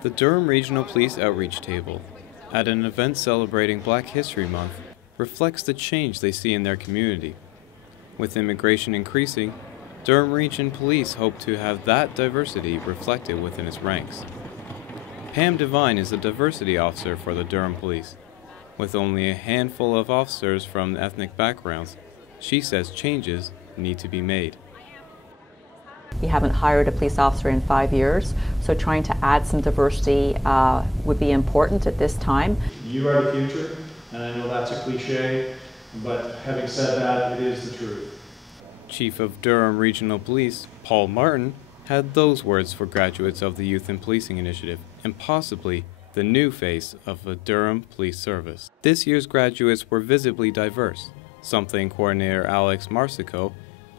The Durham Regional Police Outreach Table, at an event celebrating Black History Month, reflects the change they see in their community. With immigration increasing, Durham Region Police hope to have that diversity reflected within its ranks. Pam Devine is a diversity officer for the Durham Police. With only a handful of officers from ethnic backgrounds, she says changes need to be made. We haven't hired a police officer in 5 years, so trying to add some diversity would be important at this time. You are the future, and I know that's a cliche, but having said that, it is the truth. Chief of Durham Regional Police, Paul Martin, had those words for graduates of the Youth in Policing Initiative, and possibly the new face of the Durham Police Service. This year's graduates were visibly diverse, something coordinator Alex Marsico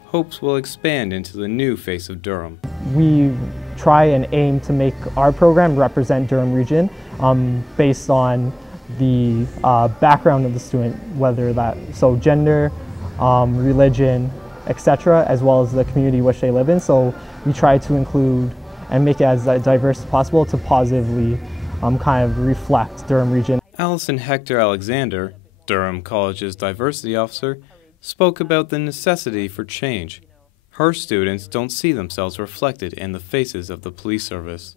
hopes will expand into the new face of Durham. We try and aim to make our program represent Durham Region based on the background of the student, whether so gender, religion, etc., as well as the community which they live in. So we try to include and make it as diverse as possible to positively kind of reflect Durham Region. Allison Hector Alexander, Durham College's diversity officer, spoke about the necessity for change. Her students don't see themselves reflected in the faces of the police service.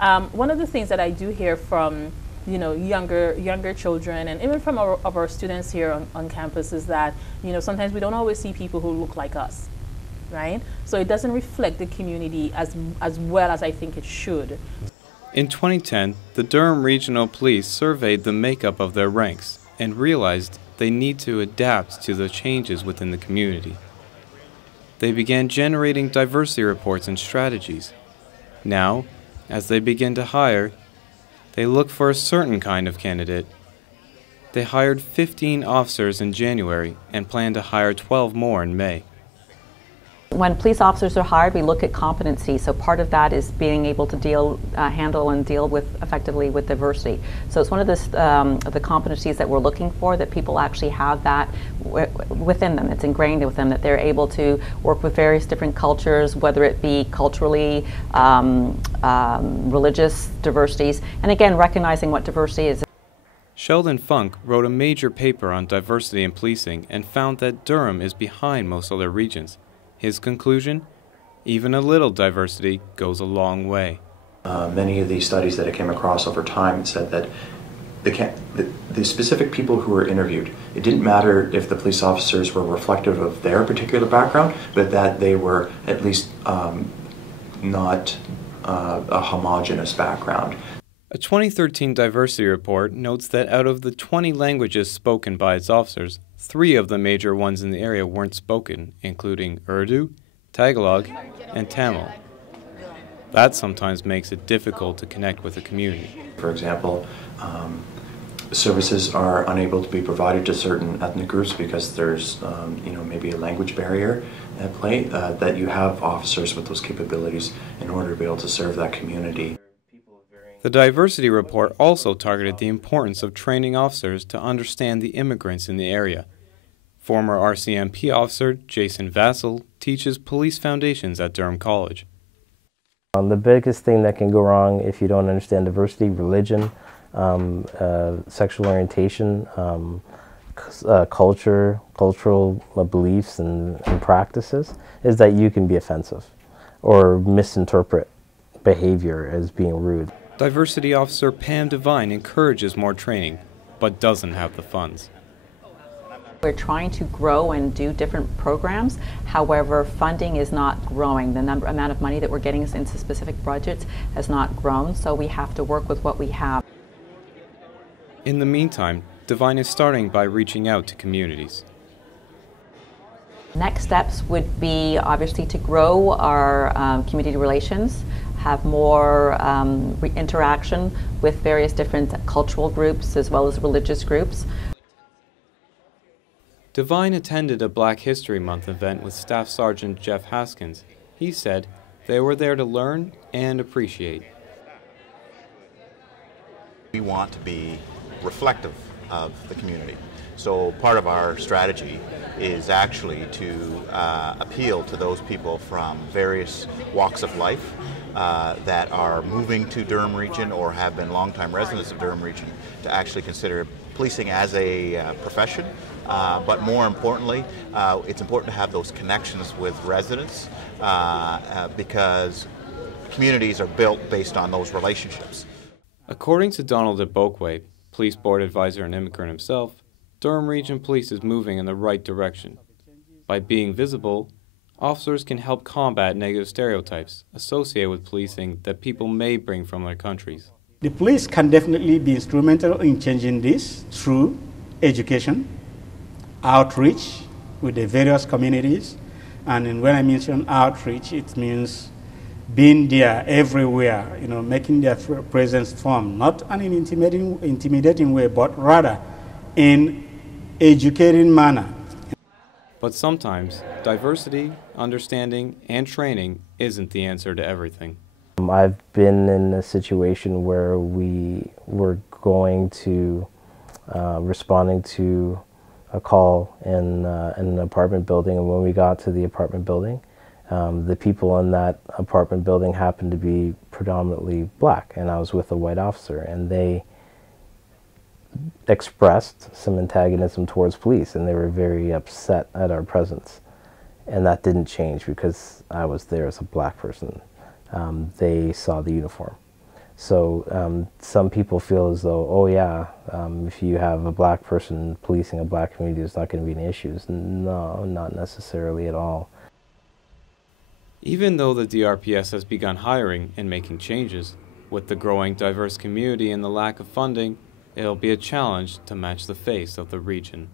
One of the things that I do hear from younger children and even from our students here on campus is that sometimes we don't always see people who look like us, right? So it doesn't reflect the community as well as I think it should. In 2010, the Durham Regional Police surveyed the makeup of their ranks and realized they need to adapt to the changes within the community. They began generating diversity reports and strategies. Now, as they begin to hire, they look for a certain kind of candidate. They hired 15 officers in January and plan to hire 12 more in May. When police officers are hired, we look at competency. So part of that is being able to handle and deal with effectively with diversity. So it's one of the competencies that we're looking for, that people actually have that within them. It's ingrained with them, that they're able to work with various different cultures, whether it be culturally, religious diversities, and again, recognizing what diversity is. Sheldon Funk wrote a major paper on diversity in policing and found that Durham is behind most other regions. His conclusion? Even a little diversity goes a long way. Many of these studies that I came across over time said that the specific people who were interviewed, it didn't matter if the police officers were reflective of their particular background, but that they were at least not a homogeneous background. A 2013 diversity report notes that out of the 20 languages spoken by its officers, 3 of the major ones in the area weren't spoken, including Urdu, Tagalog, and Tamil. That sometimes makes it difficult to connect with the community. For example, services are unable to be provided to certain ethnic groups because there's maybe a language barrier at play, that you have officers with those capabilities in order to be able to serve that community. The diversity report also targeted the importance of training officers to understand the immigrants in the area. Former RCMP officer Jason Vassell teaches police foundations at Durham College. The biggest thing that can go wrong if you don't understand diversity, religion, sexual orientation, cultural beliefs and practices, is that you can be offensive or misinterpret behavior as being rude. Diversity officer Pam Devine encourages more training, but doesn't have the funds. We're trying to grow and do different programs. However, funding is not growing. The amount of money that we're getting into specific budgets has not grown, so we have to work with what we have. In the meantime, Devine is starting by reaching out to communities. Next steps would be obviously to grow our community relations, have more interaction with various different cultural groups as well as religious groups. Devine attended a Black History Month event with Staff Sergeant Jeff Haskins. He said they were there to learn and appreciate. We want to be reflective of the community. So part of our strategy is actually to appeal to those people from various walks of life that are moving to Durham Region or have been longtime residents of Durham Region to actually consider policing as a profession. But more importantly, it's important to have those connections with residents because communities are built based on those relationships. According to Donald Legault, Police Board Advisor and immigrant himself, Durham Region Police is moving in the right direction. By being visible, officers can help combat negative stereotypes associated with policing that people may bring from their countries. The police can definitely be instrumental in changing this through education, outreach with the various communities, and when I mention outreach, it means being there everywhere, making their presence firm, not in an intimidating way, but rather in educating manner. But sometimes, diversity, understanding, and training isn't the answer to everything. I've been in a situation where we were going to, responding to a call in an apartment building, and when we got to the apartment building, the people in that apartment building happened to be predominantly black, and I was with a white officer, and they expressed some antagonism towards police, and they were very upset at our presence. And that didn't change because I was there as a black person. They saw the uniform. So some people feel as though, oh yeah, if you have a black person policing a black community, there's not going to be any issues. No, not necessarily at all. Even though the DRPS has begun hiring and making changes, with the growing diverse community and the lack of funding, it'll be a challenge to match the face of the region.